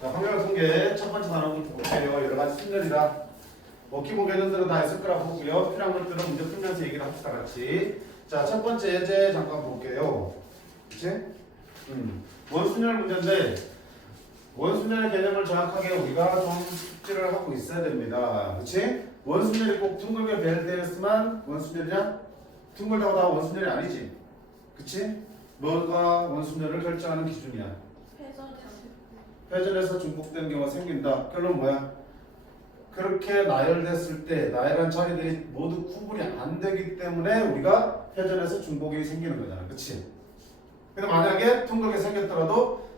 자, 환경학 통계 첫 번째 단어부터 볼게요. 여러 가지 순열이다. 뭐 기본 개념들은 다 있을 거라 보고요. 필요한 것들은 문제 풀면서 얘기를 합시다 같이. 자, 첫 번째 예제 잠깐 볼게요. 그치? 원순열 문제인데 원순열의 개념을 정확하게 우리가 좀 숙지를 하고 있어야 됩니다. 그치? 원순열이 꼭 둥글게 배열되었으면 원순열이냐? 둥글다고 다 원순열이 아니지. 그치? 뭐가 원순열을 결정하는 기준이야? 회전에서 중복된 경우가 생긴다. 결론 뭐야? 그렇게 나열됐을 때 나열한 자리들이 모두 구분이 안 되기 때문에 우리가 회전에서 중복이 생기는 거잖아. 그치? 근데 만약에 둥글게 생겼더라도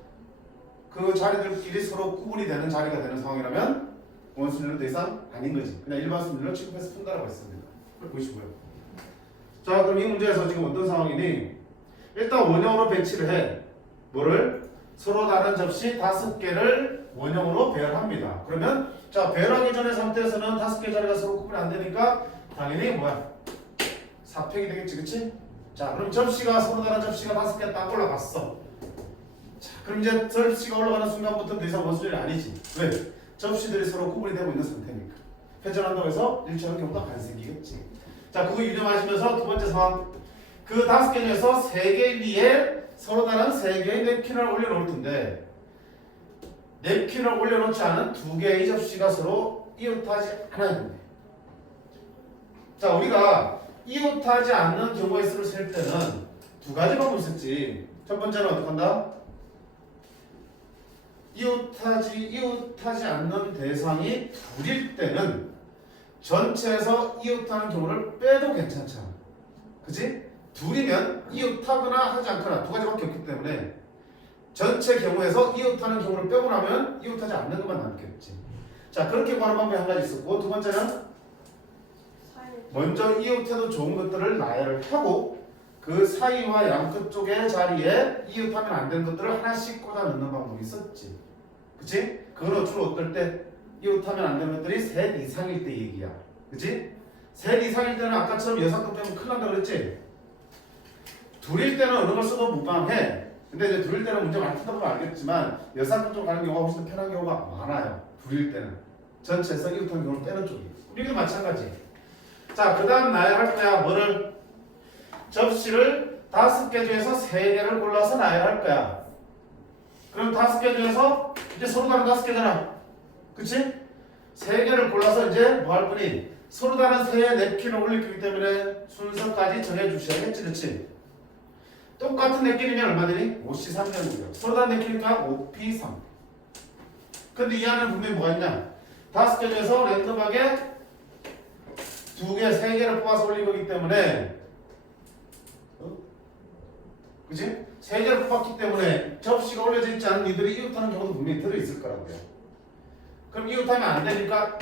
그 자리들끼리 서로 구분이 되는 자리가 되는 상황이라면 원순열은 더 이상 아닌 거지. 그냥 일반 순열로 취급해서 푼다라고 했습니다. 보시고요. 자, 그럼 이 문제에서 지금 어떤 상황이니? 일단 원형으로 배치를 해. 뭐를? 서로 다른 접시 5개를 원형으로 배열합니다. 그러면 자, 배열하기 전의 상태에서는 5개 자리가 서로 구분이 안 되니까 당연히 뭐야? 4팩이 되겠지, 그치? 자, 그럼 접시가 서로 다른 접시가 5개 딱 올라갔어. 자, 그럼 이제 접시가 올라가는 순간부터 더 이상 원순열이 아니지. 왜? 접시들이 서로 구분이 되고 있는 상태니까. 회전한다고 해서 일치하는 경우가 안 생기겠지. 자, 그거 유념하시면서 두 번째 상황. 그 5개 중에서 3개 위에 서로 다른 3개의 냅킨을 올려놓을 텐데 냅킨을 올려놓지 않은 2개의 접시가 서로 이웃하지 않아야 됩니다. 자, 우리가 이웃하지 않는 경우의 수를 셀 때는 두 가지 방법이 있었지. 첫 번째는 어떻게 한다? 이웃하지 않는 대상이 둘일 때는 전체에서 이웃하는 경우를 빼도 괜찮잖아. 그치? 둘이면 이웃하거나 하지 않거나 두 가지밖에 없기 때문에 전체 경우에서 이웃하는 경우를 빼고 나면 이웃하지 않는 것만 남겠지. 자, 그렇게 구하는 방법이 한 가지 있었고, 두 번째는 먼저 이웃해도 좋은 것들을 나열을 하고 그 사이와 양끝 쪽의 자리에 이웃하면 안 되는 것들을 하나씩 꽂아 넣는 방법이 있었지. 그치? 그건 주로 어떨 때? 이웃하면 안 되는 것들이 셋 이상일 때 얘기야. 그치? 셋 이상일 때는 아까처럼 여사건 빼면 큰일 난다 그랬지? 둘일 때는 어느 걸 써도 무방해. 근데 이제 둘일 때는 문제 많이 풀다 보면 알겠지만 여사건 쪽 가는 경우가 훨씬 더 편한 경우가 많아요. 둘일 때는. 전체에서 이웃하는 경우를 빼는 쪽이. 우리도 마찬가지. 자, 그 다음 나열할 거야. 뭐를? 접시를 5개 중에서 3개를 골라서 나열할 거야. 그럼 5개 중에서 이제 서로 다른 5개잖아. 그치? 3개를 골라서 이제 뭐 할 거니? 서로 다른 3의 냅킨을 올릴 거기 때문에 순서까지 정해주셔야겠지. 그치? 똑같은 냅킨이면 얼마 되니? 5C3년이고요. 서로 다른 냅킨이니까 5P3. 근데 이 안에 분명히 뭐가 있냐? 5개 중에서 랜덤하게 2개, 3개를 뽑아서 올린 거기 때문에 그치? 3개를 뽑았기 때문에 접시가 올려져 있지 않은 이들이 이웃하는 경우도 분명히 들어있을 거라고요. 그럼 이웃하면 안 되니까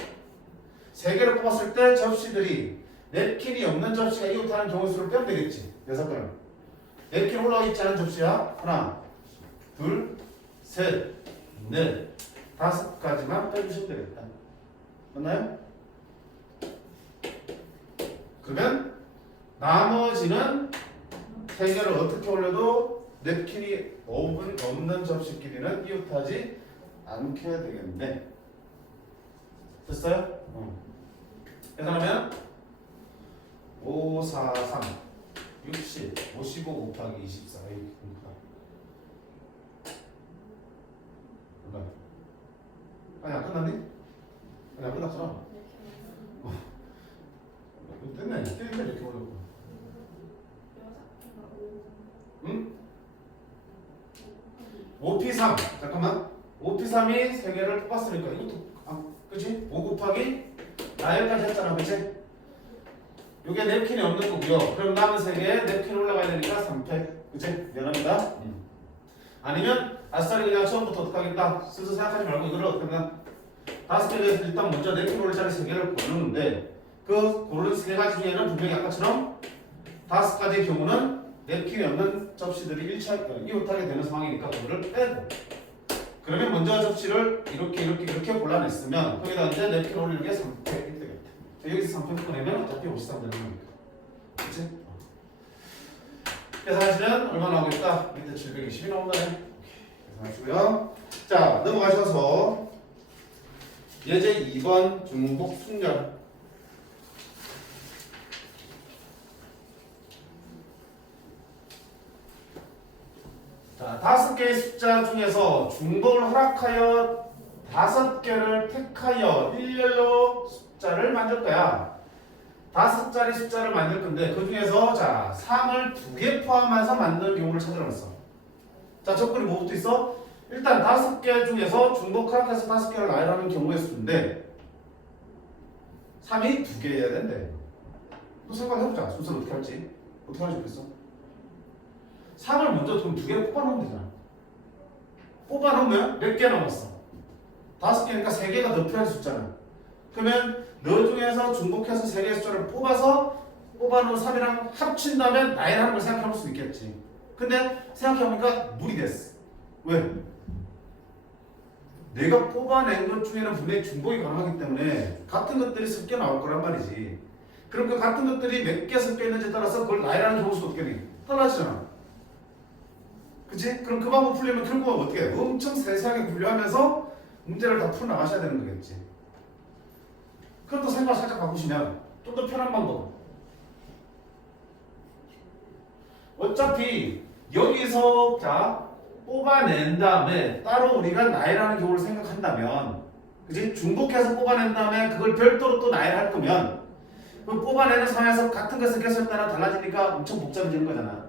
3개를 뽑았을 때 접시들이 냅킨이 없는 접시가 이웃하는 경우 수를 빼면 되겠지. 6개는 냅킨 올라와 있지 않은 접시야. 하나, 둘, 셋, 넷, 5가지만 빼주시면 되겠다. 맞나요? 그러면 나머지는 3개를 어떻게 올려도 냅킨이 없는 접시끼리는 이웃하지 않게 되겠네. 됐어요? 계산하면 5, 4, 3, 60, 55 곱하기 24. 아니, 안 끝났니? 아니, 안 끝났잖아. 됐네. 때리면 이렇게 어렵고. 응? 5P3. 잠깐만. 5P3이 3개를 뽑았으니까 이것도 그치? 5 곱하기 나열까지 했잖아. 그치? 요게 냅킨이 없는 거고요. 그럼 남은 3개에 냅킨 올라가야 되니까 3팩. 그치? 미안합니다. 아니면 아싸리 그냥 처음부터 어떻게 하겠다. 순서 생각하지 말고 이거를 어떻게 하나 5개 중에서 일단 먼저 냅킨 올릴 자리 3개를 고르는데 그 고른 3가지 중에는 분명히 아까처럼 5가지의 경우는 냅킨이 없는 접시들이 이웃하게 되는 상황이니까 그거를 빼고 그러면 먼저 접시를 이렇게 골라냈으면 거기다 이제 냅킨 올리는 게 3팩이 되겠다. 여기서 3팩 꺼내면 어차피 53 되는 거니까. 그치? 계산하시면 얼마 나오겠다? 밑에 720이 나온다네. 하시고요. 자, 넘어가셔서 예제 2번 중복 순열. 자, 5개의 숫자 중에서 중복을 허락하여 5개를 택하여 일렬로 숫자를 만들 거야. 5자리 숫자를 만들 건데 그 중에서 자 3을 2개 포함해서 만드는 경우를 찾으라고. 자, 조건이 뭐부터 있어? 일단 5개 중에서 중복 허락해서 5개를 나열하는 경우의 수인데 3이 2개여야 된대. 또 생각해보자. 순서를 어떻게 할지. 어떻게 하면 좋겠어? 3을 먼저 좀 2개를 뽑아놓으면 되잖아. 뽑아놓으면 몇 개 남았어? 5개니까 3개가 더 필요할 수 있잖아. 그러면 너 중에서 중복해서 3개의 숫자를 뽑아서 뽑아놓은 3이랑 합친 다음에 나열하는 걸 생각해볼 수 있겠지. 근데 생각해보니까 무리 됐어. 왜? 내가 뽑아낸 것 중에는 분명히 중복이 가능하기 때문에 같은 것들이 섞여 나올 거란 말이지. 그럼 그 같은 것들이 몇 개 섞여 있는지에 따라서 그걸 나열하는 경우도 어떻게 돼? 달라지잖아. 그치? 그럼 그 방법 풀려면 결국은 어떻게 해? 엄청 세세하게 분류하면서 문제를 다 풀어나가셔야 되는 거겠지. 그럼 또 생각 살짝 바꾸시면 좀 더 편한 방법. 어차피 여기서 자 뽑아낸 다음에 따로 우리가 나열하는 경우를 생각한다면, 그치? 중복해서 뽑아낸 다음에 그걸 별도로 또 나열할 거면 그 뽑아내는 상황에서 같은 것을 개수에 따라 달라지니까 엄청 복잡해지는 거잖아.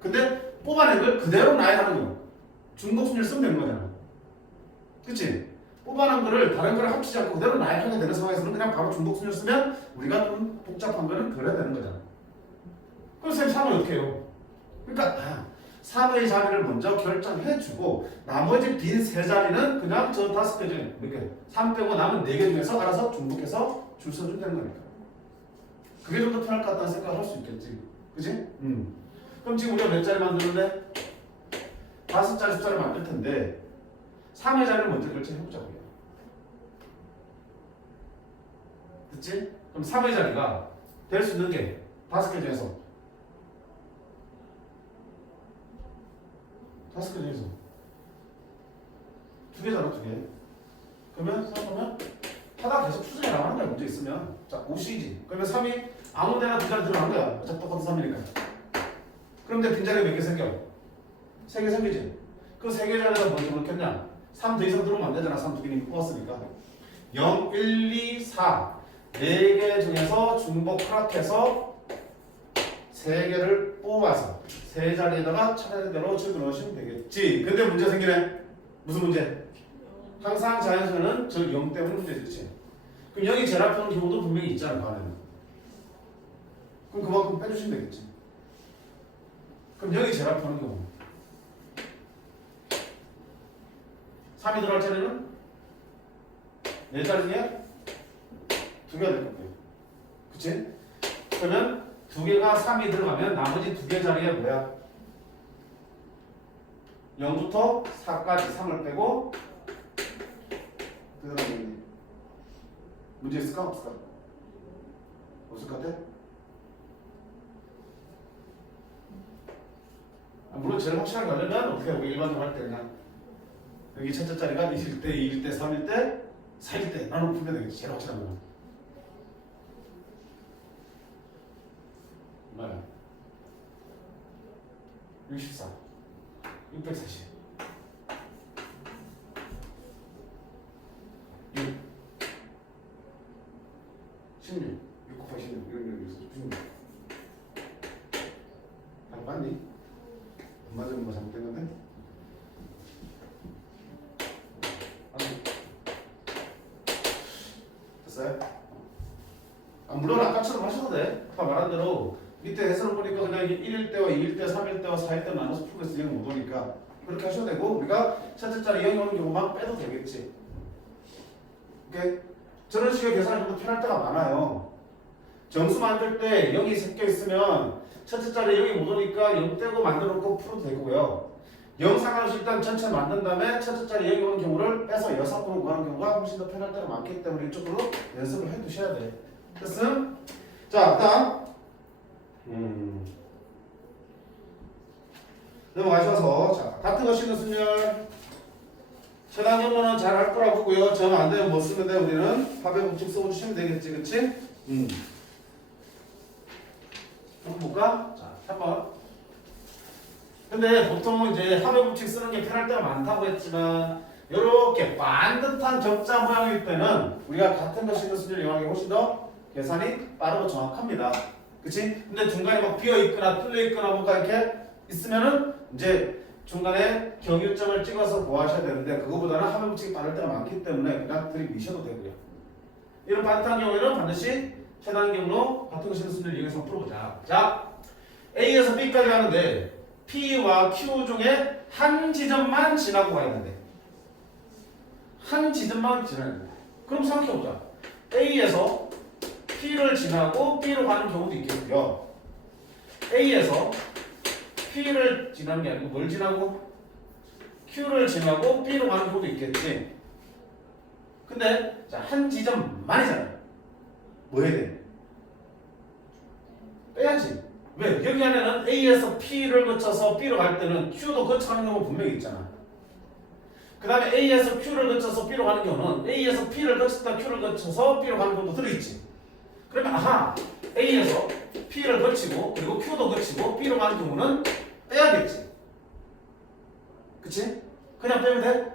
근데 뽑아낸 걸 그대로 나열하는 거. 중복순위를 쓰면 되는 거잖아. 그치? 뽑아낸 거를 다른 거를 합치지 않고 그대로 나열하게 되는 상황에서는 그냥 바로 중복순위를 쓰면 우리가 좀 복잡한 거는 그래야 되는 거잖아. 그래서 쌤 3을 어떻게 해요? 그러니까 3의 자리를 먼저 결정해주고 나머지 빈 3자리는 그냥 저 5개 중에 몇 개? 3 빼고 남은 4개 중에서 알아서 중복해서 줄 서주면 되는 거니까. 그게 좀 더 편할 것 같다는 생각을 할 수 있겠지. 그치? 그럼 지금 우리가 몇 자리 만드는데? 5자리 숫자를 만들 텐데 3의 자리를 먼저 결정해보자고요. 됐지? 그럼 3의 자리가 될 수 있는 게 5개 중에서 5개 중에서 2개잖아, 2개. 그러면 생각하면 하다 계속 추정해 나가는 거야, 문제 있으면. 자, 5C지. 그러면 3이 아무 데나 두 자리 들어간 거야. 어차피 똑같은 3이니까. 그런데 빈자리가 몇 개 생겨? 3개 생기지. 그 3개 자리에다 먼저 넣겠냐? 3 더 이상 들어오면 안 되잖아. 3 2개니까 뽑았으니까. 0, 1, 2, 4. 4개 중에서 중복 허락해서 3개를 뽑아서 3자리에다가 차례대로 집어넣으시면 되겠지. 근데 문제 생기네. 무슨 문제? 항상 자연수는 저 0 때문에 문제겠지. 그럼 0이 제일 앞에 오는 경우도 분명히 있잖아, 그 안에는. 그럼 그만큼 빼주시면 되겠지. 그럼 0이 제일 앞에 오는 경우 3이 들어갈 자리는 4자리냐? 2개가 될 거고요. 그치? 그러면 2개가 3이 들어가면 나머지 2개 자리에 뭐야? 0부터 4까지 3을 빼고 그 다음에 문제 있을까? 없을까? 없을 것 같아? 물론 제일 확실하게 가려면 어떻게 하고 일반적으로 할 때 그냥 여기 첫째 자리가 1일 때, 2일 때, 3일 때, 4일 때 나눠 풀면 되겠지. 제일 확실한 거는. 얼마야? 64, 640, 6, 16, 6 곱하기 16, 16. 안 맞니? 안 맞으면 뭐 잘못된 건데? 됐어요? 물론 아까처럼 하셔도 돼. 아까 말한 대로 밑에 해설을 보니까 그냥 1일 때와 2일 때, 3일 때와 4일 때 나눠서 풀고 있으면 못 오니까 그렇게 하셔도 되고 우리가 첫째 자리 0이 오는 경우만 빼도 되겠지. 오케이? 저런 식의 계산이 좀 더 편할 때가 많아요. 정수 만들 때 0이 섞여 있으면 첫째 자리 0이 못 오니까 0 떼고 만들어 놓고 풀어도 되고요. 0 상관없이 일단 전체 만든 다음에 첫째 자리 0이 오는 경우를 빼서 6번을 구하는 경우가 훨씬 더 편할 때가 많기 때문에 이쪽으로 연습을 해 두셔야 돼. 됐음? 자, 다음 넘어가셔서 자 같은 거 신는 순열 최단 경로는 잘 할 거라 보고요. 정 안 되면 뭐 쓰면 돼? 우리는 합의 법칙 써주시면 되겠지, 그치? 한번 볼까? 자, 3번. 근데 보통 이제 합의 법칙 쓰는 게 편할 때가 많다고 했지만 이렇게 반듯한 적자 모양일 때는 우리가 같은 거 신는 순열 이용하는 게 훨씬 더 계산이 빠르고 정확합니다. 그치? 근데 중간에 막 비어있거나 뚫려있거나 뭔가 이렇게 있으면은 이제 중간에 경유점을 찍어서 구하셔야 되는데 그거보다는 합의 법칙이 빠를 때가 많기 때문에 그냥 들이미셔도 되고요. 이런 반듯한 경우에는 반드시 최단 경로 같은 거 신는 순열 이용해서 풀어보자. 자, A에서 B까지 가는데 P와 Q 중에 한 지점만 지나고 가야 되는데 한 지점만 지나야 되는데 그럼 생각해보자. A에서 P를 지나고 B로 가는 경우도 있겠고요. A에서 P를 지나는 게 아니고 뭘 지나고? Q를 지나고 B로 가는 경우도 있겠지. 근데 자, 한 지점만이잖아요. 뭐 해야 돼? 빼야지. 왜? 여기 안에는 A에서 P를 거쳐서 B로 갈 때는 Q도 거쳐가는 경우가 분명히 있잖아. 그 다음에 A에서 Q를 거쳐서 B로 가는 경우는 A에서 P를 거쳤다 Q를 거쳐서 B로 가는 경우도 들어있지. 그러면 아하, A에서 P를 거치고 그리고 Q도 거치고 B로 가는 경우는 빼야겠지. 그치? 그냥 빼면 돼?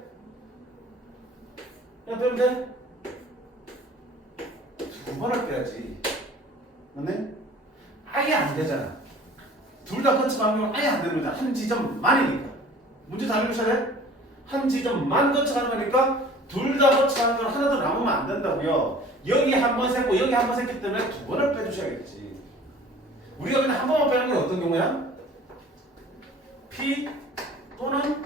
그냥 빼면 돼? 두 번을 빼야지. 맞네? 아예 안 되잖아. 둘 다 거쳐가는 경우는 아예 안 되는 거잖아. 한 지점만이니까. 문제 다 읽으셔야 돼? 한 지점만 거쳐가는 거니까 둘 다 거쳐가는 건 하나도 남으면 안 된다고요. 여기 한 번 샜고 여기 한 번 샜기 때문에 두 번을 빼주셔야겠지. 우리가 그냥 한 번만 빼는 건 어떤 경우야? P 또는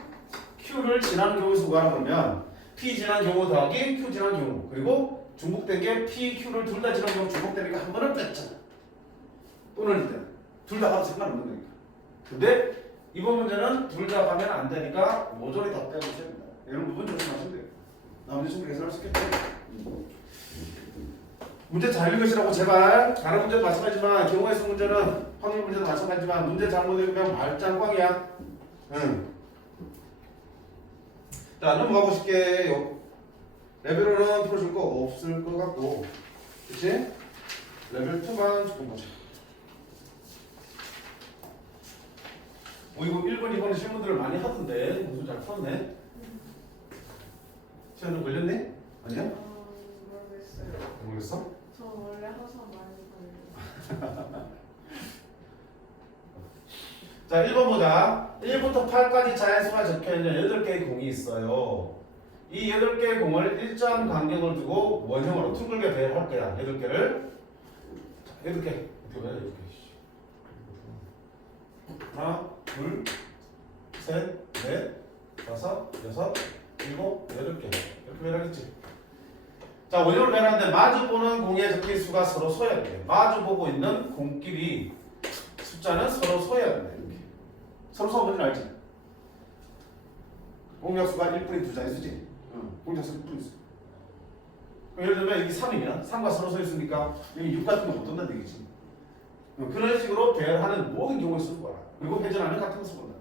Q를 지나는 경우에서 구하라 그러면 P 지난 경우 더하기 Q 지난 경우 그리고 중복된 게 P, Q를 둘 다 지난 경우 중복되니까 한 번을 뺐잖아. 또는 일단 둘 다 가도 상관없는 거니까. 근데 이번 문제는 둘 다 가면 안 되니까 모조리 다 빼주셔야 됩니다. 이런 부분 조심하시면 돼요. 나머지 충분히 계산할 수 있겠죠? 문제 잘 읽으시라고 제발. 다른 문제도 마찬가지지만 경우의 수 문제는 확률 문제도 마찬가지지만 문제 잘못 읽으면 말짱 꽝이야. 응. 자, 넘어가 보실게요. 레벨 1은 풀어줄 거 없을 것 같고, 그치? 레벨 2만 조금 보자. 이거 1번, 2번에 실문들을 많이 하던데 무슨 잘 풀었네? 시간은 걸렸네? 아니야? 모르겠어요. 모르겠어? 저 원래 항상 많이 걸려요. 자, 1번 보자. 1부터 8까지 자연수가 적혀있는 8개의 공이 있어요. 이 8개의 공을 일정 간격을 두고 원형으로 둥글게 배열할 거야. 8개를. 자, 8개. 어떻게 배열해? 8개. 하나, 둘, 셋, 넷, 다섯, 여섯, 일곱, 8개. 이렇게 배열하겠지. 자, 원형으로 배열하는데 마주보는 공의 적힐 수가 서로 소야 돼. 마주보고 있는 공끼리 숫자는 서로 소야 돼. 서로 소 뭔지 알지? 공약수가 1분의 2자릿수지? 응. 공약수 1분의 2. 예를 들면 여기 3이면 3과 서로 서 있으니까 여기 6 같은 거 못 둔다는 얘기지. 그런 식으로 배열하는 모든 경우에 쓰는 거야. 그리고 회전하면 같은 거 쓰거든.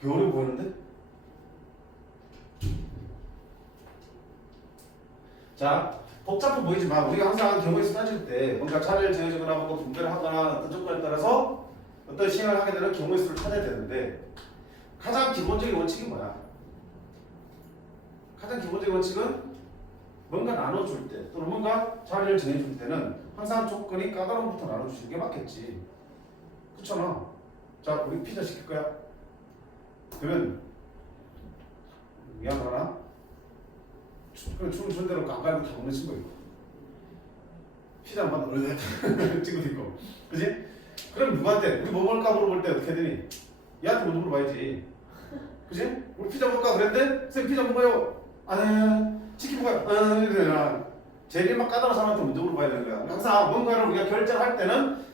그게 어려워 보이는데? 자, 복잡해 보이지만 우리가 항상 경우에서 따질 때 뭔가 자리를 정해주거나 뭔가 분배를 하거나 어떤 조건에 따라서 어떤 시행을 하게 되는 경우의 수를 찾아야 되는데 가장 기본적인 원칙이 뭐야? 가장 기본적인 원칙은 뭔가 나눠줄 때 또는 뭔가 자리를 정해줄 때는 항상 조건이 까다로움부터 나눠주시는 게 맞겠지. 그렇잖아. 자, 우리 피자 시킬 거야. 그러면 미안하나? 준 대로 깜깜이 다 먹는 친구 있고 피자 한번 찍어도 있고 그지? 그럼 누구한테 우리 뭐 먹을까 물어볼 때 어떻게 해야 되니? 얘한테 먼저 물어봐야지. 그지? 우리 피자 먹을까 그랬는데 선생님 피자 먹어요. 아 치킨 먹어요. 이러잖아. 제일 막 까다로운 사람한테 먼저 물어봐야 되는 거야. 항상 뭔가를 우리가 결정할 때는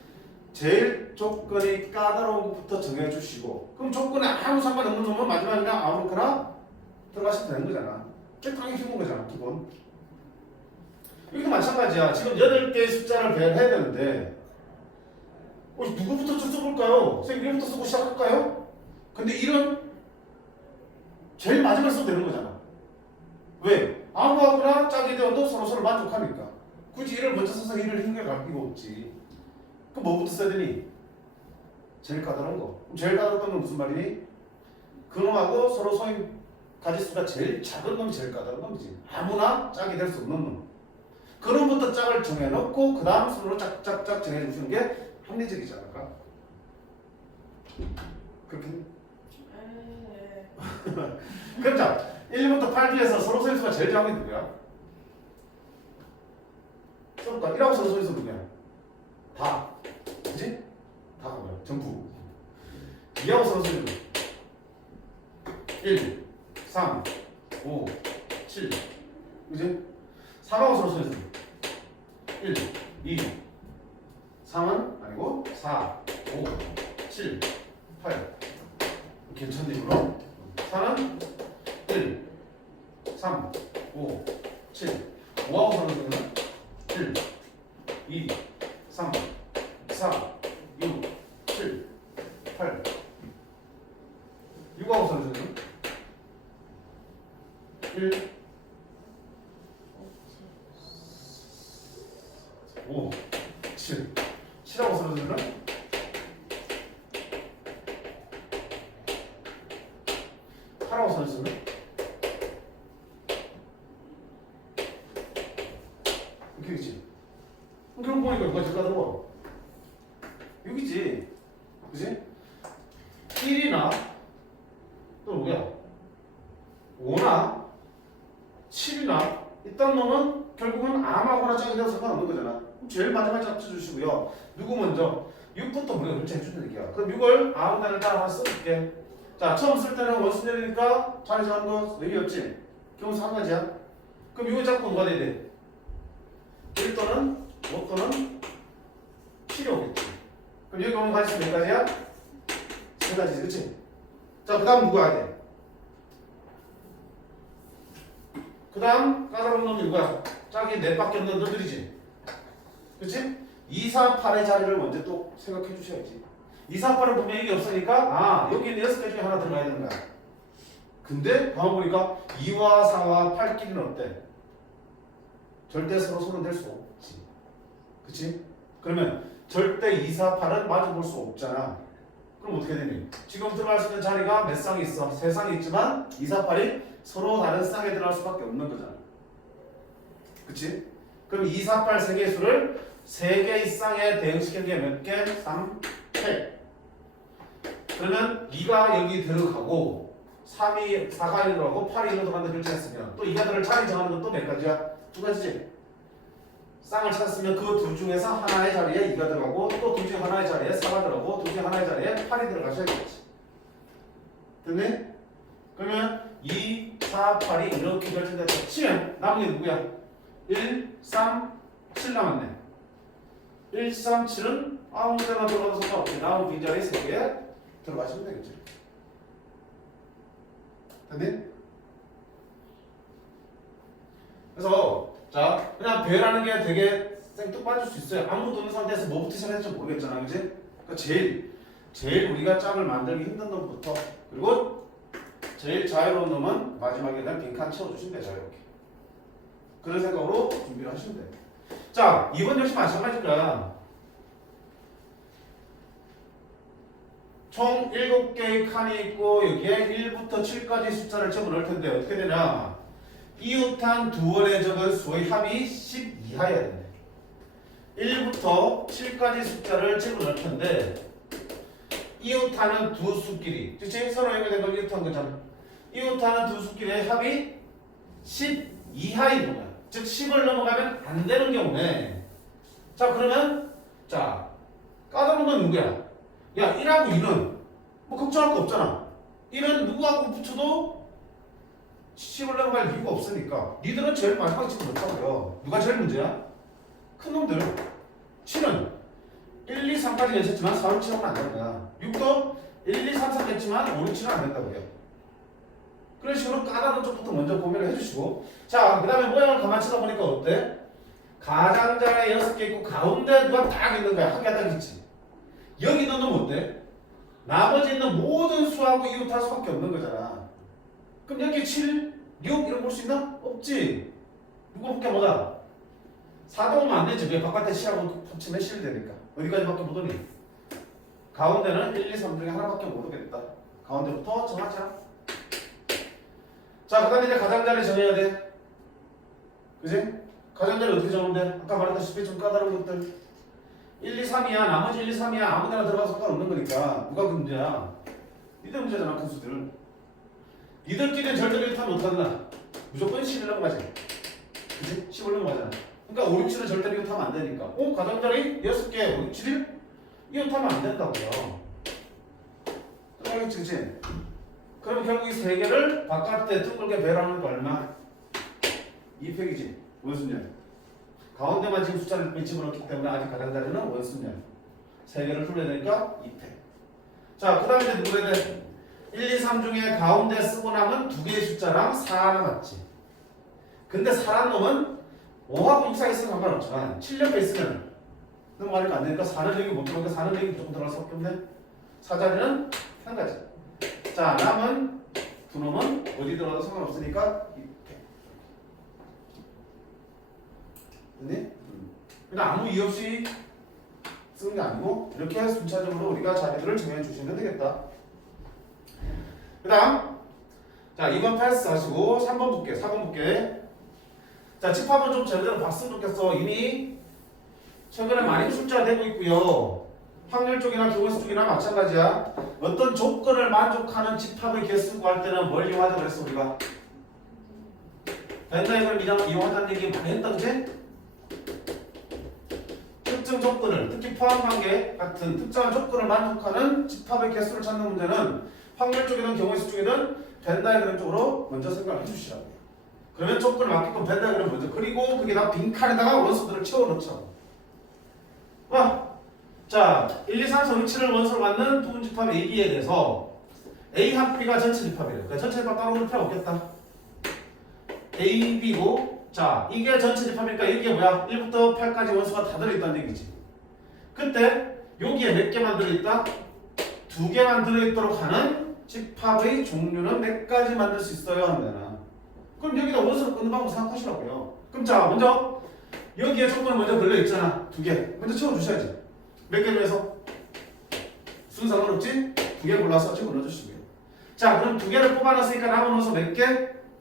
제일 조건이 까다로운 것부터 정해주시고 그럼 조건에 아무 상관없는 놈은 마지막에 그냥 아무렇게나 들어가시면 되는 거잖아. 당연히 쉬운 거잖아, 기본. 여기도 마찬가지야. 지금 8개의 숫자를 배열해야 되는데 누구부터 써볼까요? 선생님 1부터 쓰고 시작할까요? 근데 1은 제일 마지막에 써도 되는 거잖아. 왜? 아무하거나 짝이 되어도 서로 만족하니까. 굳이 1을 먼저 써서 1을 힘겨갈 필요 없지. 그럼 뭐부터 써야 되니? 제일 까다로운 거. 그럼 제일 까다로운 건 무슨 말이니? 그놈하고 서로 소임 가지수가 제일 작은 놈이 제일 까다로운 놈이지. 아무나 짝이 될 수 없는 놈. 그놈부터 짝을 정해놓고 그 다음 순으로 짝짝짝 정해주시는 게 합리적이지 않을까? 그렇게? 에. 그럼 자, 1부터 8 중에서 서로 소임수가 제일 작은 게 누구야? 써볼까? 1하고 서로 소임수 누구야? 다. 그치? 다가 뭐야? 전부. 2하고 서로 소임수 1, 3, 5, 7. 그치? 3하고 서로 소임수 1, 2, 3은 아니고 4, 5, 7, 8. 괜찮네 이거. 4는 1, 3, 5, 7. 5하고 서로 소임수는 1, 2, 3, 4, 6, 7, 8. 6하고 서로 소임수는 1, 5, 7. 7하고 서로 소임수는 8하고 서로 소임수는 이렇게 되지. 그럼 보니까 누가 제일 까다로워? 여기지. 그지? 1이나 또 뭐야? 5나 7이나 이딴 놈은 결국은 암하거나 짝이 되어 상관없는 거잖아. 그럼 제일 마지막에 잡쳐주시고요. 누구 먼저? 6부터 우리가 그렇게 해주는 얘기야. 그럼 6을 아무 데나 따라 하나 써줄게. 자, 처음 쓸 때는 원순열이니까 자리 정하는 거 여기였지? 경우수 한 가지야. 그럼 6을 잡고 누가 돼야 돼? 1 또는 5 또는 7이 오겠지. 그럼 여기 오는 가지수 몇 가지야? 3가지지, 그치? 자, 그 다음 누구 와야 돼? 그 다음 까다로운 놈이 누구야? 짝이 4밖에 없는 놈들이지. 그치? 2, 4, 8의 자리를 먼저 또 생각해 주셔야지. 2, 4, 8은 분명히 이게 없으니까 여기 있는 6개 중에 하나 들어가야 되는 거야. 근데 가만 보니까 2와 4와 8끼리는 어때? 절대 서로 될 수 없지. 그치? 그러면 절대 2, 4, 8은 마주 볼 수 없잖아. 그럼 어떻게 되니? 지금 들어갈 수 있는 자리가 몇 쌍이 있어? 3쌍이 있지만 2, 4, 8이 서로 다른 쌍에 들어갈 수밖에 없는 거잖아. 그치? 그럼 2, 4, 8 세 개의 수를 3개의 쌍에 대응시키는 게 몇 개? 3, 8. 그러면 2가 여기 들어가고 3이 4가 들어가고 8이 들어간다 그렇게 했으면 또 2가들을 자리 정하는 건 또 몇 가지야? 2가지지. 쌍을 찾았으면 그 둘 중에서 하나의 자리에 2가 들어가고 또 둘 중에 하나의 자리에 4가 들어가고 둘 중에 하나의 자리에 8이 들어가셔야겠지. 됐네? 그러면 2, 4, 8이 이렇게 결정됐다 치면 남은 게 누구야? 1, 3, 7 남았네. 1, 3, 7은 아무 데나 들어가도 상관없지. 남은 빈자리 3개 들어가시면 되겠지. 됐니? 그래서 자 그냥 배라는 게 되게 생뚱맞을 수 있어요. 아무도 없는 상태에서 뭐부터 시작할지 모르겠잖아, 그지? 그러니까 제일 우리가 짝을 만들기 힘든 놈부터 그리고 제일 자유로운 놈은 마지막에 그냥 빈칸 채워주시면 돼요, 자유롭게. 그런 생각으로 준비를 하시면 돼요. 자, 이번 역시 마찬가지일 거야. 총 7개의 칸이 있고 여기에 1부터 7까지 숫자를 집어넣을 텐데 어떻게 되냐? 이웃한 두 원의 적은 수의 합이 10 이하여야 된대. 1부터 7까지 숫자를 집어넣을 텐데 이웃하는 두 수끼리, 그치? 서로 연결된 걸 이웃한 거잖아. 이웃하는 두 수끼리의 합이 10 이하인 경우야. 즉 10을 넘어가면 안 되는 경우네. 자, 그러면 자 까다로운 건 누구야? 야, 1하고 2는 뭐 걱정할 거 없잖아. 1은 누구하고 붙여도 10을 넘어갈 이유가 없으니까 니들은 제일 마지막에 집어 넣자고요. 누가 제일 문제야? 큰 놈들. 7은 1, 2, 3까지 괜찮지만 4, 5, 7하고는 안 되는 거야. 6도 1, 2, 3, 4 했지만 5, 6, 7은 안 된다고요. 그런 식으로 까다로운 쪽부터 먼저 고민을 해주시고, 자, 그 다음에 모양을 가만 치다 보니까 어때? 가장자리에 6개 있고 가운데 누가 딱 있는 거야. 한 개 딱 있지. 여기 있는 놈 어때? 나머지 있는 모든 수하고 이웃할 수밖에 없는 거잖아. 그럼 여기 7, 6 이런 거 볼 수 있나? 없지. 이거 볼게 뭐다? 4도 오면 안 되지. 왜 바깥에 시하고 합치면 7 되니까. 어디까지밖에 못 오니? 가운데는 1, 2, 3 중에 하나밖에 못 오겠다. 가운데부터 정하자. 자, 그 다음에 이제 가장자리 정해야 돼. 그지? 가장자리 어떻게 정하면 돼? 아까 말했다시피 좀 까다로운 것들. 1, 2, 3이야. 나머지 1, 2, 3이야. 아무 데나 들어가서 상관없는 거니까. 누가 그 문제야? 니들 문제잖아, 큰 수들. 니들끼리는 절대로 타면 어떡하나? 무조건 11 넘어가지. 그지? 10을 넘어가잖아. 그러니까 5, 6, 7은 절대로 타면 안 되니까. 가장자리 6개, 5, 6, 7일? 이거 타면 안 된다고요. 알겠지, 그치? 그럼 결국 이 세 개를 바깥에 둥글게 배라는 거 얼마? 2팩이지. 원순열. 가운데만 지금 숫자를 집어넣기 때문에 아직 가장자리는 원순열. 세 개를 풀어야 되니까 2팩. 자, 그 다음에 이제 누구 해야 돼? 1, 2, 3 중에 가운데 쓰고 남은 두 개의 숫자랑 4 남았지. 근데 4란 놈은 5하고 6 사이 있으면 상관없지만 7 옆에 있으면 넘어가니까 안 되니까 4는 여기 못 들어오니까 4는 여기 무조건 들어갈 수밖에 없네. 4자리는 한 가지. 자, 남은 두 놈은 어디 들어가도 상관없으니까 이렇게. 됐니? 근데 아무 이유 없이 쓰는 게 아니고 이렇게 순차적으로 우리가 자리들을 정해 주시면 되겠다. 그 다음 자 2번 패스 하시고 3번 볼게. 4번 볼게. 자 집합은 좀 제대로 봤으면 좋겠어. 이미 최근에 많이 출제되고 있고요. 확률 쪽이나 기본수 쪽이나 마찬가지야. 어떤 조건을 만족하는 집합의 개수 구할 때는 뭘 이용하자 그랬어 우리가? 벤다이그램 이용하자는 얘기 많이 했다 그치? 특정 조건을 특히 포함관계 같은 특정한 조건을 만족하는 집합의 개수를 찾는 문제는 확률 쪽이든 경우의 쪽이든 벤다이그램 쪽으로 먼저 생각을 해주시라고요. 그러면 조건을 맞게끔 벤다이그램 먼저 그리고 그게 다 빈칸에다가 원소들을 채워넣죠. 자, 1, 2, 3, 4, 6, 7을 원소로 갖는 부분 집합 AB에 대해서 A 합 B가 전체 집합이래요. 그러니까 전체 집합 따로 볼 필요 없겠다. A, B고 자, 이게 전체 집합이니까 이게 뭐야? 1부터 8까지 원소가 다 들어있다는 얘기지. 그때 여기에 몇 개만 들어있다? 2개만 들어있도록 하는 집합의 종류는 몇 가지 만들 수 있어요? 하면 그럼 여기다 원소를 끊는 방법 생각하시라고요. 그럼 자, 먼저 여기에 조건을 먼저 걸려있잖아. 2개. 먼저 채워주셔야지. 몇 개로 해서? 순서 상관없지? 2개 골라서 집어넣어주시고요. 자, 그럼 2개를 뽑아놨으니까 남은 원소 몇 개?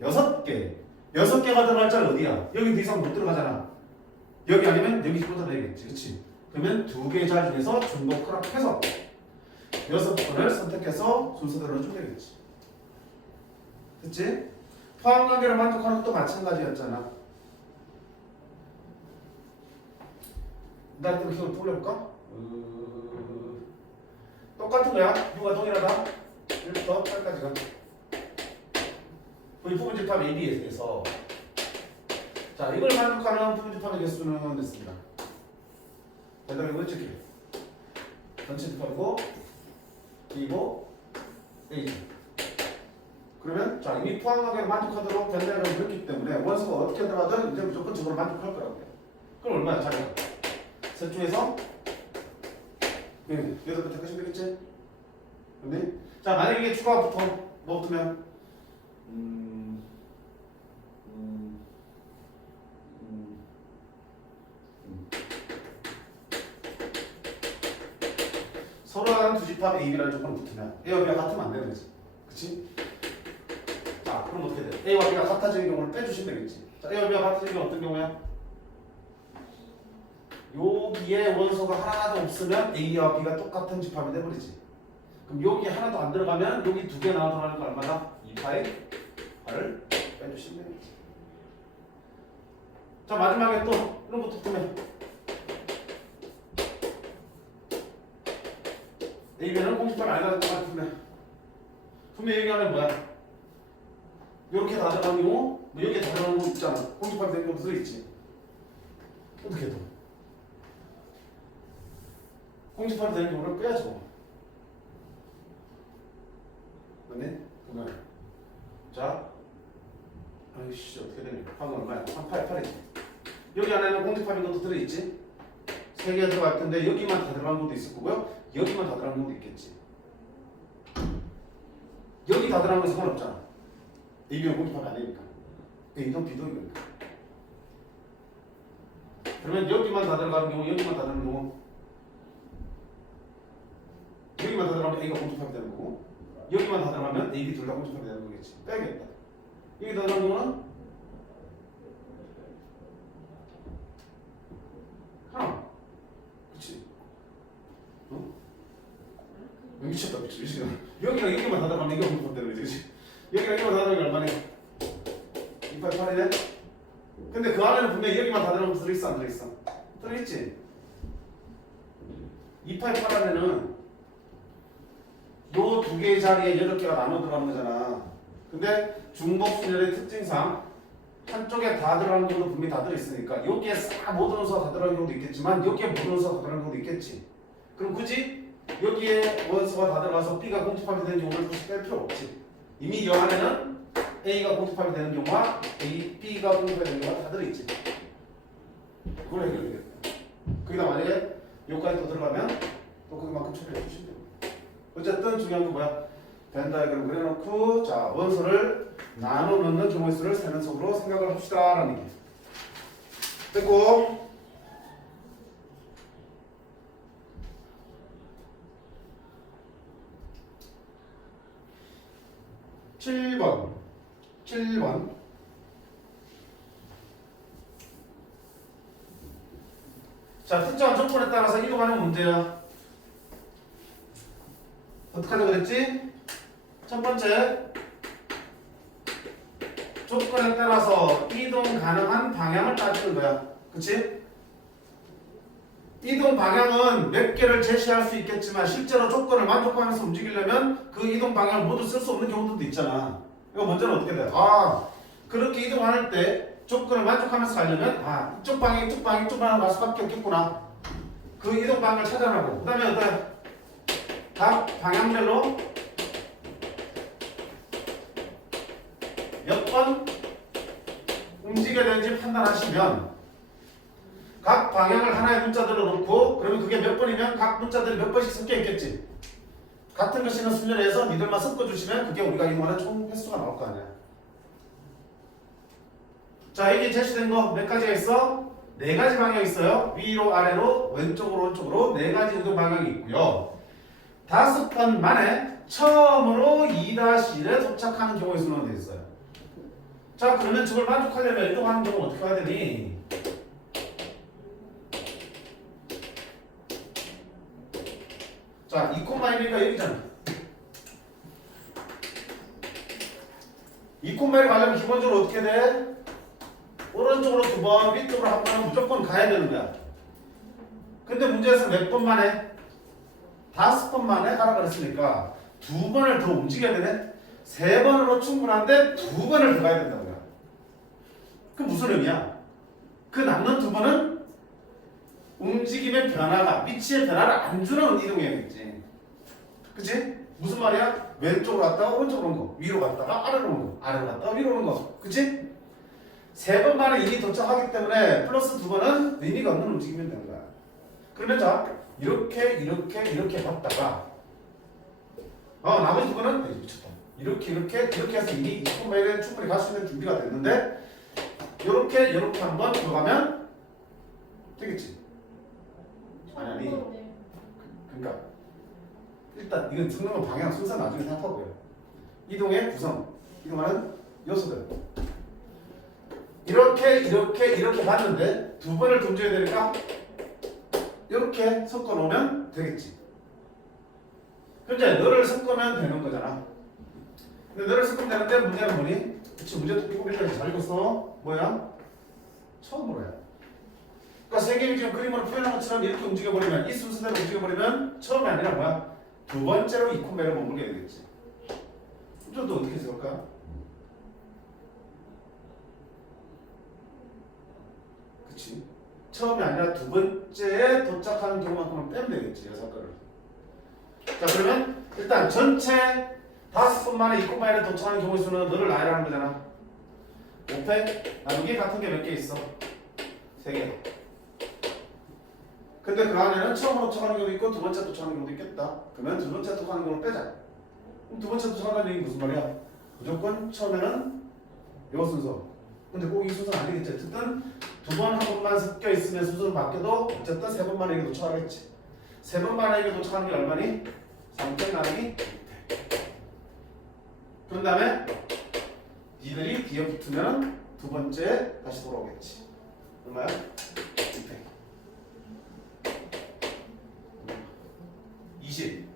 6개. 6개가 들어갈 자리 어디야? 여기 더 이상 못 들어가잖아. 여기 아니면 여기 쏟아 내야겠지. 그치? 그러면 2개의 자리 중에서 중복 허락해서 6번을 선택해서 순서대로 넣어주면 되겠지. 됐지? 포함관계를 만족하는 것도 마찬가지였잖아. 나 또 이걸 돌려볼까? 똑같은 거야. 6가 동일하다. 1부터 8까지가. 우리 부분 집합 AB에서 자 이걸 만족하는 부분 집합의 개수는 됐습니다. 대답이 뭐였지? 전체 집합이고 B고 A죠. 그러면 자 이미 포함하게 만족하도록 변대를 그렸기 때문에 원소가 어떻게 들어가든 이제 무조건 저걸 만족할 거라고요. 그럼 얼마야 자리가? 셋 중에서 여덟 개 택하시면 되겠지? 근데 자 만약에 이게 추가 붙어 뭐 붙으면 서로 다른 두 집합 AB라는 조건을 붙으면 A와 B가 같으면 안 되는 거지. 그치? 자, 그럼 어떻게 돼? A와 B가 같아지는 경우를 빼주시면 되겠지. 자, A와 B가 같아지는 경우 어떤 경우야? 여기에 원소가 하나도 없으면 A와 B가 똑같은 집합이 돼버리지. 그럼 여기 하나도 안 들어가면 여기 2개 나와 들어가는 거 얼마나? 2파의 8을 빼주시면 되겠지. 자, 마지막에 또 이런 것도 보면 A변은 공식판 알가 것 같은데 분명히 얘기하면 뭐야? 이렇게 다 들어가는 경우 뭐 여기에 다 들어가는 거 있잖아. 공식판 되는 것도 있지. 어떻게 또? 공식판 되는 경우를 빼야죠. 맞네? 그러면 자 아이씨 어떻게 되냐? 방금 얼마야? 3파에 8이지. 여기 안에는 공식판인 것도 들어있지? 3개 들어갈 텐데 여기만 다 들어가는 것도 있을 거고요. 여기만 다 들어간 경우도 있겠지. 여기 다 들어간 건 상관없잖아. A면 공집하면 안 되니까. A도 B도 이거니까. 그러면 여기만 다 들어가는 경우, 여기만 다 들어가는 경우, 여기만 다 들어가면 A가 공집하게 되는 거고, 여기만 다 들어가면 A, B 둘 다 공집하게 되는 거겠지. 빼야겠다. 여기 다 들어가는 경우는 하나. 그치? 어? 미쳤다, 미쳤다. 여기랑 여기만 다 들어가면 이게 공집하게 되는 거지, 그치? 여기랑 여기만 다 들어가면 얼마네? 288이네? 근데 그 안에는 분명히 여기만 다 들어가면 들어있어, 안 들어있어? 들어있지? 288 안에는 요 두 개의 자리에 8개가 나눠 들어가는 거잖아. 근데 중복순열의 특징상 한쪽에 다 들어가는 경우도 분명히 다 들어있으니까 여기에 싹 못 넣어서 다 들어가는 경우도 있겠지만 여기에 못 넣어서 다 들어가는 경우도 있겠지. 그럼 굳이 여기에 원소가 다 들어가서 B가 공집하게 되는 경우를 굳이 뺄 필요 없지. 이미 이 안에는 A가 공집하게 되는 경우와 B가 공집하게 되는 경우가 다 들어있지. 그걸 해결되겠다. 거기다 만약에 여기까지 더 들어가면 또 그만큼 처리해 주시면 돼요. 어쨌든 중요한 건 뭐야? 벤 다이어그램 그려놓고 자 원소를 나눠 넣는 경우의 수를 세는 속으로 생각을 합시다 라는 얘기. 됐고 7번 자 특정한 조건에 따라서 이동하는 문제야. 어떻게 하려고 그랬지? 첫 번째 조건에 따라서 이동 가능한 방향을 따지는 거야. 그치? 이동 방향은 몇 개를 제시할 수 있겠지만 실제로 조건을 만족하면서 움직이려면 그 이동 방향을 모두 쓸 수 없는 경우들도 있잖아. 이거 먼저는 어떻게 돼? 그렇게 이동할 때 조건을 만족하면서 가려면 이쪽 방향, 이쪽 방향, 이쪽 방향으로 갈 수밖에 없겠구나. 그 이동 방향을 찾아내고 그 다음에 어때? 각 방향별로 몇 번 움직여야 되는지 판단하시면 각 방향을 하나의 문자들로 놓고 그러면 그게 몇 번이면 각 문자들이 몇 번씩 섞여 있겠지. 같은 것이는 순열해서 니들만 섞어주시면 그게 우리가 이용하는 총 횟수가 나올 거 아니야. 자 여기 제시된 거 몇 가지가 있어? 4가지 방향이 있어요. 위로 아래로 왼쪽으로 오른쪽으로 4가지 이동 방향이 있고요. 5번 만에 처음으로 2-1에 도착하는 경우의 수는 되어 있어요. 자 그러면 저걸 만족하려면 이동하는 경우 어떻게 해야 되니? 자 2,1이니까 여기잖아. 2,1이 가려면 기본적으로 어떻게 돼? 오른쪽으로 2번, 위쪽으로 1번은 무조건 가야 되는 거야. 근데 문제에서 몇 번 만에? 5번 만에 가라 그랬으니까 2번을 더 움직여야 되네? 3번으로 충분한데 2번을 더 가야 된다는 거야. 그 무슨 의미야? 그 남는 2번은 움직임의 변화가, 위치의 변화를 안 주는 이동이야겠지. 그치? 무슨 말이야? 왼쪽으로 갔다가 오른쪽으로 오는 거, 위로 갔다가 아래로 오는 거, 아래로 갔다가 위로 오는 거. 그치? 3번 만에 이미 도착하기 때문에 플러스 2번은 의미가 없는 움직임이 되는 거야. 그러면 자, 이렇게 갔다가 나머지 2번은 미쳤다. 이렇게 해서 이미 2,1에 충분히 갈 수 있는 준비가 됐는데 이렇게 한번 더 가면 되겠지. 아니 그러니까 일단 이건 듣는 건 방향 순서 나중에 생각하고요. 이동의 구성, 이동하는 요소들 이렇게 봤는데 2번을 던져야 되니까 이렇게 섞어 놓으면 되겠지. 그럼 너를 섞으면 되는 거잖아. 근데 너를 섞으면 되는데 문제는 뭐니? 그치, 문제 토픽을 잘 읽었어. 뭐야? 처음으로야. 그러니까 선생님이 지금 그림으로 표현한 것처럼 이렇게 움직여버리면 이 순서대로 움직여버리면 처음이 아니라 뭐야? 2번째로 2,1을 머물게 되겠지. 좀 더 어떻게 적을까? 그치? 처음이 아니라 2번째에 도착하는 경우만큼은 빼면 되겠지. 6건을. 자 그러면 일단 전체 5번 만에 2,1에 도착하는 경우의 수는 너를 나열하는 거잖아. 5패 나누기 같은 게 몇 개 있어? 3개. 근데 그 안에는 처음으로 도착하는 경우도 있고 두 번째 도착하는 경우도 있겠다. 그러면 두 번째 도착하는 경우를 빼자. 그럼 두 번째 도착하는 얘기 무슨 말이야? 무조건 처음에는 요 순서. 근데 꼭 이 순서는 아니겠지. 어쨌든 두 번 한 번만 섞여 있으면 순서는 바뀌어도 어쨌든 세 번 만에 도착하겠지. 세 번 만에 도착하는 게 얼마니? 3점 나누기 6회. 그런 다음에 니들이 뒤에 붙으면 두 번째 다시 돌아오겠지. 얼마야? 6회. 20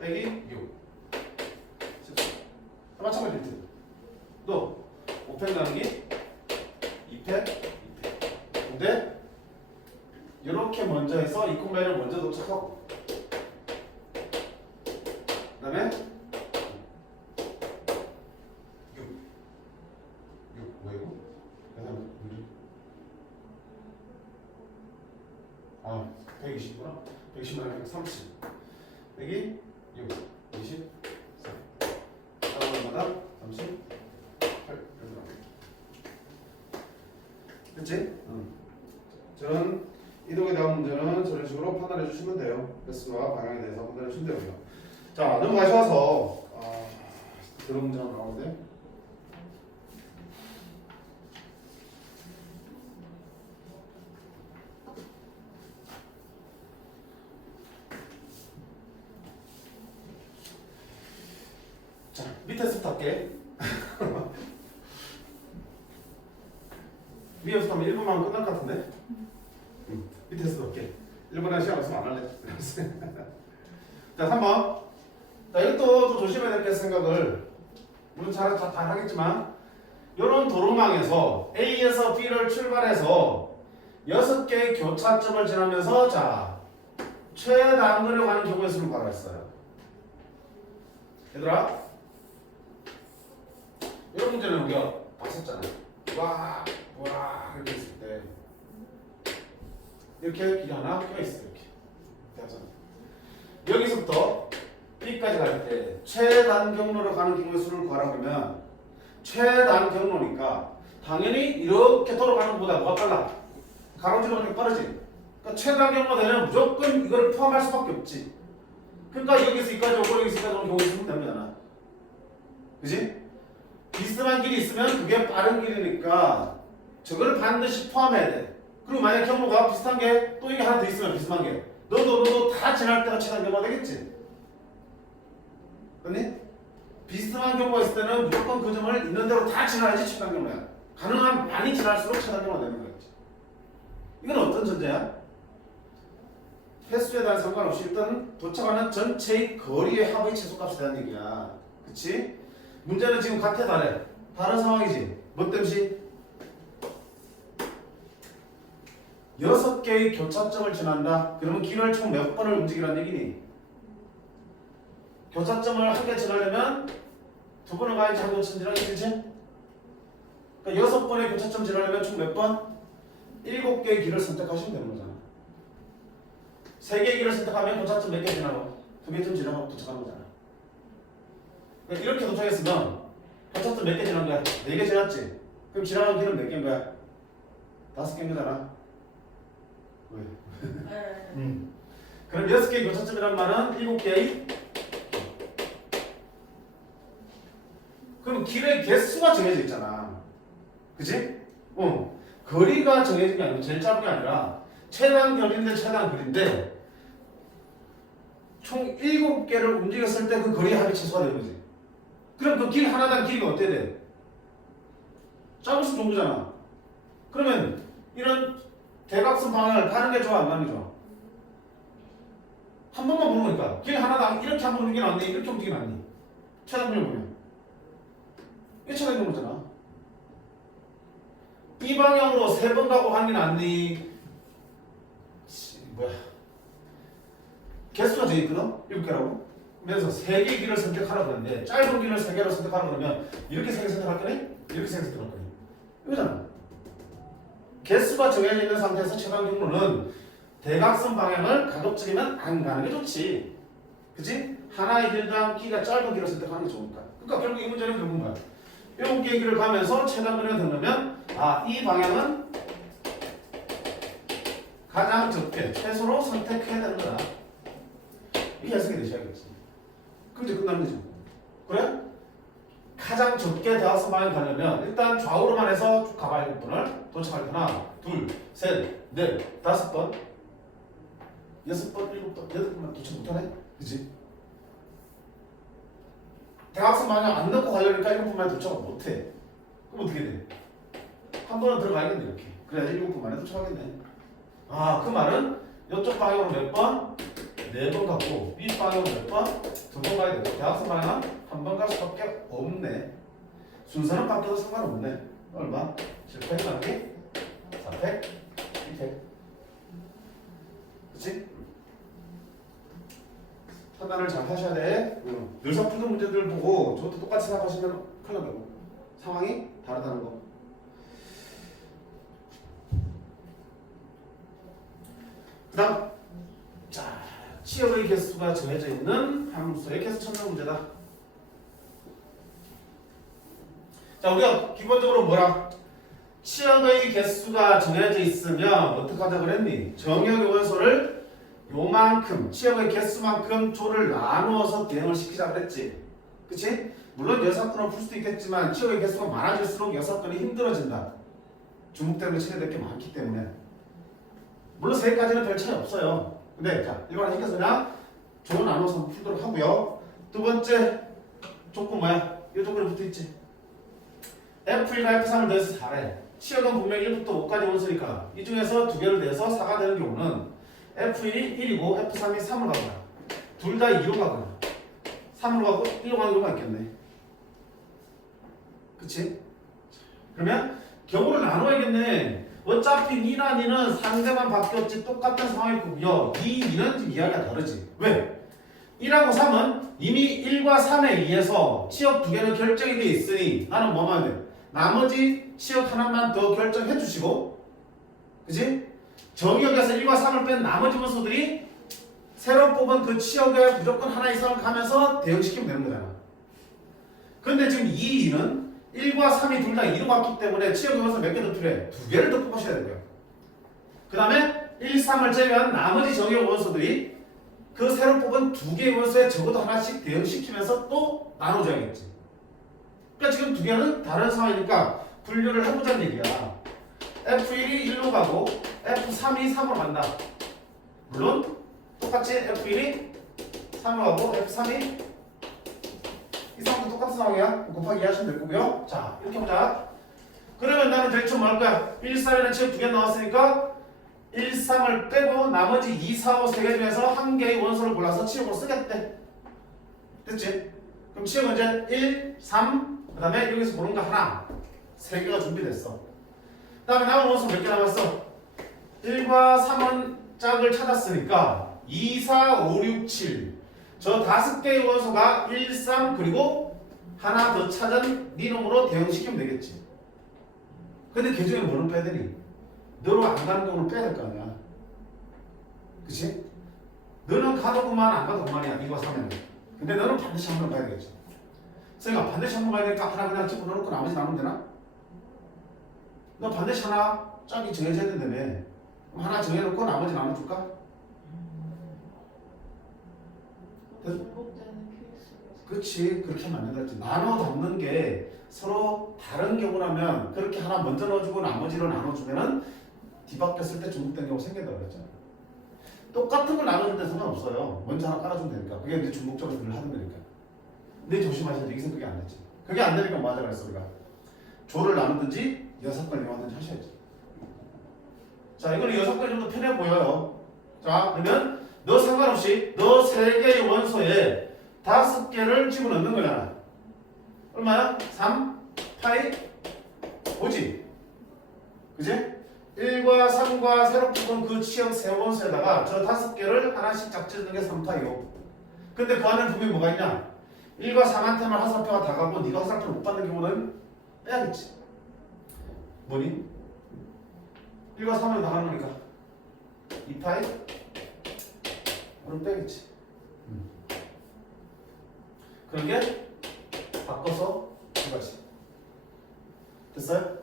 빼기 6 14. 마찬가지 듯. 또 5팩 나누기 2팩 2팩. 근데 이렇게 먼저 해서 이 콤바인을 먼저 도착하고 그 다음에 6 뭐야 이거? 아 120구나. 120만 130 빼기 6 24 얼마다 38 그치? 응. 저는 이동에 대한 문제는 저런 식으로 판단해 주시면 돼요. 횟수와 방향에 대해서 판단해 주시면 되고요. 자, 넘어가셔서 그런 문제가 나오는데 자, 밑에서부터 할게. 위에서부터 하면 1분만 하면 끝날 것 같은데? 밑에서부터 할게. 1분에 시간 없으면 안 할래. 자, 3번. 자, 이것도 또 조심해야 될 게 생각을, 물론 잘 하겠지만, 이런 도로망에서 A에서 B를 출발해서 6개의 교차점을 지나면서, 자, 최단거리로 가는 경우의 수를 구하라 했어요. 얘들아, 이런 문제는 우리가 봤었잖아요. 와, 이렇게 있을 때. 이렇게 길이 하나 껴있어, 이렇게. 대하잖아. 여기서부터 B까지 갈 때 최단 경로로 가는 경우의 수를 구하라 그러면 최단 경로니까 당연히 이렇게 돌아가는 것보다 뭐가 빨라? 가로지르는 게 빠르지. 그러니까 최단 경로 되면 무조건 이걸 포함할 수밖에 없지. 그러니까 여기서 여기까지 오고 여기서 여기까지 오는 경우가 있으면 되는 거잖아. 그지? 비슷한 길이 있으면 그게 빠른 길이니까 저걸 반드시 포함해야 돼. 그리고 만약 경로가 비슷한 게 또 이게 하나 더 있으면 비슷한 게 너도 다 지날 때가 최단 경로가 되겠지. 그렇니? 비슷한 경우가 있을 때는 무조건 그 점을 있는 대로 다 지나야지 최단 경로야. 가능한 많이 지날수록 최단 경로가 되는 거겠지. 이건 어떤 전제야? 횟수에 대한 상관없이 일단 도착하는 전체의 거리의 합의 최소값에 대한 얘기야. 그치? 문제는 지금 같아 다래? 다른 상황이지. 뭐 때문에? 6개의 교차점을 지난다. 그러면 길을 총 몇 번을 움직이라는 얘기니? 교차점을 한 개 지나려면 두 번을 가야지 한 교차점 지나게 되지? 그러니까 6번의 교차점 지나려면 총 몇 번? 7개의 길을 선택하시면 되는 거잖아. 3개의 길을 선택하면 교차점 몇 개 지나고 2개쯤 지나고 도착하는 거잖아. 그러니까 이렇게 도착했으면 교차점 몇 개 지난 거야? 4개 지났지? 그럼 지나간 길은 몇 개인 거야? 5개인 거잖아. 왜? 네. 그럼 6개의 교차점이란 말은 7개의 그럼 길의 개수가 정해져 있잖아. 그치? 거리가 정해진 게 아니고 제일 짧은 게 아니라 최단 거리인데 최단 거리인데 총 7개를 움직였을 때 그 거리의 합이 최소가 되는 거지. 그럼 그 길 하나당 길이가 어때야 돼? 짧을수록 좋은 거잖아. 그러면 이런 대각선 방향을 가는 게 좋아 안 가는 게 좋아? 한 번만 보는 거니까 길 하나당 이렇게 한 번 움직이는 게 낫니? 이렇게 움직이는 게 낫니? 최단 거리 보면 이게 최단 경로잖아. 이 방향으로 3번 가고 가는 게 낫니? 뭐야? 개수가 되어 있거든? 7개라고? 그래서 3개의 길을 선택하라 그러는데 짧은 길을 3개로 선택하라 그러면 이렇게 3개 선택할 거니? 이렇게 3개 선택할 거니? 이거잖아. 개수가 정해져 있는 상태에서 최단 경로는 대각선 방향을 가급적이면 안 가는 게 좋지. 그치? 하나의 길당 길이가 짧은 길을 선택하는 게 좋으니까. 그러니까 결국 이 문제는 결국 뭐야? 7개의 길을 가면서 최단 거리가 된다면 이 방향은 가장 적게 최소로 선택해야 되는 거야. 이게 해석이 되셔야겠지. 그럼 이제 끝나는 거지. 그래? 가장 적게 대학생 방향 가려면 일단 좌우로만 해서 쭉 가봐야 될 분을 도착할 때 하나, 둘, 셋, 넷, 다섯 번, 여섯 번, 일곱 번, 여덟 번만 도착 못하네? 그치? 대학생 방향 안 넣고 가려니까 일곱 번만 도착 못해. 그럼 어떻게 돼? 한 번은 들어가야겠네 이렇게. 그래야 일곱 번 만에 도착하겠네. 아, 그 말은 이쪽 방향으로 몇 번? 네 번 가고 이 방향으로 몇 번? 두 번 가야 되고 대학생 방향은 한 번 갈 수밖에 없네. 순서는 바뀌어도 상관없네. 얼마? 7팩 나누기 4팩 2팩. 그치? 판단을 잘 하셔야 돼. 늘상 풀던 문제들 보고 저것도 똑같이 생각하시면 큰일 나고 상황이 다르다는 거. 그 다음 자, 치역의 개수가 정해져 있는 함수의 개수 찾는 문제다. 자, 우리가 기본적으로 뭐라? 치역의 개수가 정해져 있으면 어떻게 하자 그랬니? 정역의 원소를 요만큼, 치역의 개수만큼 조를 나누어서 대응을 시키자 그랬지. 그치? 물론 여사건은 풀 수도 있겠지만 치역의 개수가 많아질수록 여사건이 힘들어진다. 주목되는 거 치게 될 게 많기 때문에. 물론 세 가지는 별 차이 없어요. 근데 자, 이번에 해서 그냥 조 나눠서 한번 풀도록 하고요. 두 번째 조건 뭐야? 이 조건이 붙어있지. F1과 F3을 더해서 4래. 치역은 분명히 1부터 5까지 원소니까 이 중에서 두 개를 내서 4가 되는 경우는 F1이 1이고 F3이 3으로 가거나 둘 다 2로 가거나 3으로 가고 1로 가는 경우가 있겠네. 그치? 그러면 경우를 나눠야겠네. 어차피 니나 니는 상대만 바뀌었지 똑같은 상황일 거고요. 이, 니는 지금 이야기가 다르지. 왜? 1하고 3은 이미 1과 3에 의해서 치역 두 개는 결정이 돼 있으니 나는 뭐만 돼? 나머지 치역 하나만 더 결정해 주시고, 그지? 정역에서 1과 3을 뺀 나머지 원소들이 새로 뽑은 그 치역에 무조건 하나 이상을 가면서 대응시키면 되는 거잖아. 근데 지금 이 2는 1과 3이 둘 다 2로 갔기 때문에 치역의 원소 몇 개 더 필요해? 두 개를 더 뽑으셔야 돼요. 그 다음에 1, 3을 제외한 나머지 정역 원소들이 그 새로 뽑은 두 개의 원소에 적어도 하나씩 대응시키면서 또 나눠줘야겠지. 그러니까 지금 두 개는 다른 상황이니까 분류를 해보자는 얘기야. F1이 1로 가고 F3이 3으로 간다. 물론 똑같이 F1이 3으로 가고 F3이 이 상황도 똑같은 상황이야. 곱하기 하시면 될 거고요. 자, 이렇게 보자. 그러면 나는 대충 뭐 할 거야? 1, 4에는 치역 두 개 나왔으니까 1, 3을 빼고 나머지 2, 4, 5 세 개 중에서 한 개의 원소를 골라서 치역으로 쓰겠대. 됐지? 그럼 치역은 이제 1, 3, 그 다음에 여기서 고른 거 하나. 세 개가 준비됐어. 그 다음에 남은 원소 몇 개 남았어? 1과 3은 짝을 찾았으니까 2, 4, 5, 6, 7. 저 다섯 개의 원소가 1, 3 그리고 하나 더 찾은 네 놈으로 대응시키면 되겠지. 근데 그 중에 뭐는 빼야 되니? 너로 안 가는 경우는 빼야 될 거 아니야. 그치? 너는 가도 그만 안 가도 그만이야. 2과 3에는. 근데 너는 반드시 한 번 가야 되겠지. 그러니까 반드시 한 번 가야 되니까 하나 그냥 집어넣고 나머지 나누면 되나? 너 반드시 하나 짝이 정해져야 된다며. 그럼 하나 정해놓고 나머지 나눠줄까? 중복되는 케이스가 그렇지. 그렇게 하면 안 된다. 나눠 담는 게 서로 다른 경우라면 그렇게 하나 먼저 넣어주고 나머지로 나눠주면은 뒤바뀌었을 때 중복된 경우 생긴다고 그랬잖아. 똑같은 걸 나눠줄 때 상관없어요. 먼저 하나 깔아주면 되니까. 그게 이제 중복적으로 늘 하는 거니까. 근데 조심하셔야 돼. 여기서 그게 안 됐지. 그게 안 되니까 뭐 하자 그랬어 우리가. 조를 나누든지 6걸 이용하든지 하셔야지. 자, 이거는 6걸 정도 편해 보여요. 자, 그러면 너 상관없이 너 3개의 원소에 5개를 집어넣는 거잖아. 얼마야? 3 파이 5지? 그지? 1과 3과 새로 뽑은 그 치역 세 원소에다가 저 5개를 하나씩 짝짓는 게 3파이 5. 근데 그 안에 분명히 뭐가 있냐? 1과 3한테만 화살표가 다 가고 네가 화살표를 못 받는 경우는 빼야겠지. 뭐니? 1과 3은 다 가는 거니까 2파이 그럼 빼겠지. 그런 게 바꿔서 두 가지. 됐어요?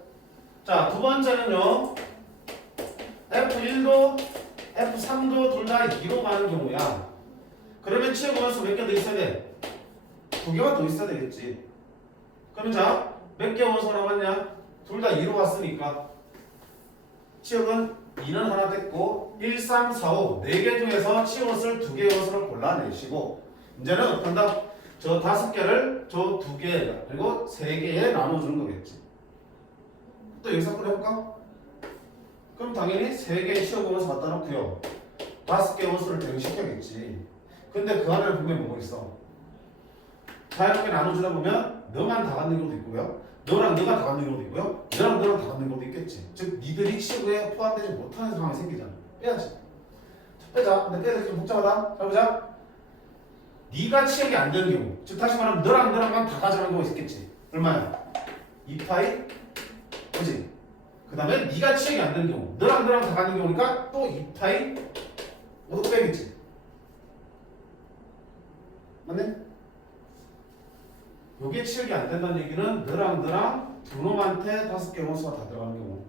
자, 두 번째는요. F1도 F3도 둘 다 2로 가는 경우야. 그러면 치역 원수 몇 개 더 있어야 돼? 2개가 더 있어야 되겠지. 그럼 자, 몇 개 원수 남았냐? 둘 다 2로 갔으니까 치역은 2는 하나 됐고 1, 3, 4, 5 4개 중에서 치역 원수를 2개의 원수를 골라내시고 이제는 어떻게 한다? 저 5개를 저 2개 그리고 3개에 나눠주는 거겠지. 또 여기서 한번 해볼까? 그럼 당연히 3개의 치역 원수 갖다 놓고요 5개의 원수를 대응시켜야겠지. 근데 그 안에 보면 뭐가 있어? 자유롭게 나눠주다 보면 너만 다 갖는 경우도 있고요 너랑 너가 다 갖는 경우도 있고요 너랑 너랑 다 갖는 경우도 있겠지. 즉 니들이 치역에 포함되지 못하는 상황이 생기잖아. 빼야지. 자, 빼자. 근데 빼야 좀 복잡하다. 잘 보자. 네가 치역이 안 되는 경우 즉 다시 말하면 너랑 너랑만 다 가져가는 경우가 있겠지. 얼마야? 2파이 그지? 그 다음에 네가 치역이 안 되는 경우 너랑 너랑 다 가는 경우니까 또 2파이 모두 빼겠지. 맞네? 요게 치역이 안 된다는 얘기는 너랑 너랑 두 놈한테 5개 원수가 다 들어가는 경우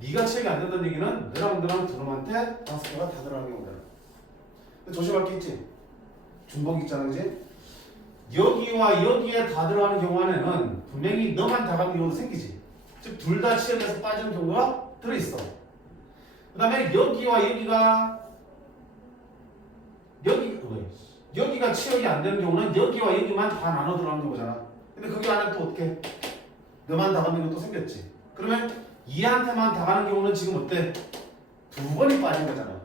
네가 치역이 안 된다는 얘기는 너랑 너랑 두 놈한테 5개가 다 들어가는 경우잖아. 근데 조심할 게 있지. 중복 있잖아 그지? 여기와 여기에 다 들어가는 경우 안에는 분명히 너만 다 가는 경우도 생기지. 즉 둘 다 치역에서 빠지는 경우가 들어있어. 그 다음에 여기와 여기가 치역이 안 되는 경우는 여기와 여기만 다 나눠 들어가는 거잖아. 근데 거기 안에 또 어떻게? 너만 다 가는 것도 생겼지. 그러면 얘한테만 다 가는 경우는 지금 어때? 2번이 빠진 거잖아.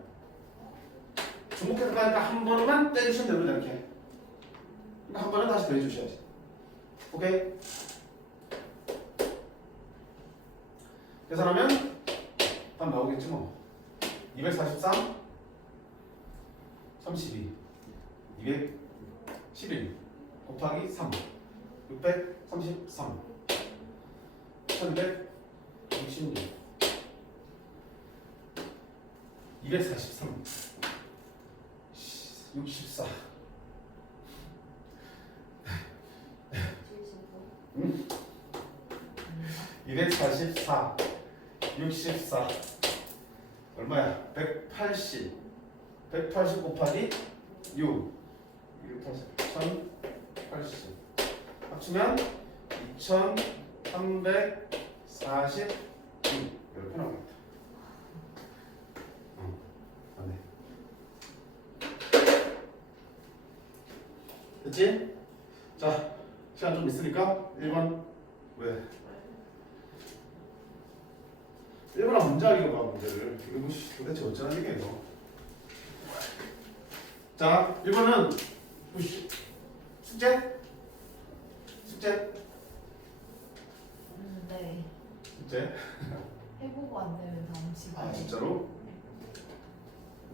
중복해서 가니까 한 번만 때리시면 됩니다. 이렇게. 그러니까 한 번은 다시 더해주셔야지. 오케이? 계산하면 답 나오겠지 뭐. 243 32 211 곱하기 3 633 1166 243 64 응? 244 64 얼마야? 180 180 곱하기 6 280 1080 합치면 2346 이렇게 나오겠다. 맞네. 됐지? 자, 시간 좀 있으니까 1번 왜? 1번아 문제 알려봐 문제를. 이거 도대체 어쩌라는 얘기야 이거. 자, 1번은 숙제? 숙제? 네. 숙제? 해보고 안 되면 다음 시간에. 아 진짜로?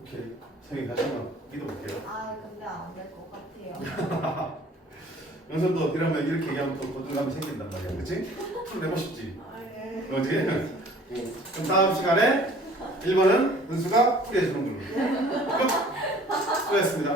오케이. 선생님 다시 한번 믿어볼게요. 아 근데 안 될 것 같아요. 연선도 이러면 이렇게 얘기하면 또 고정감이 생긴단 말이야. 그치? 풀어내고 싶지? 아 예. 그렇지? 그럼 다음 시간에 1번은 은수가 풀이해주는 걸로. 끝! 수고했습니다.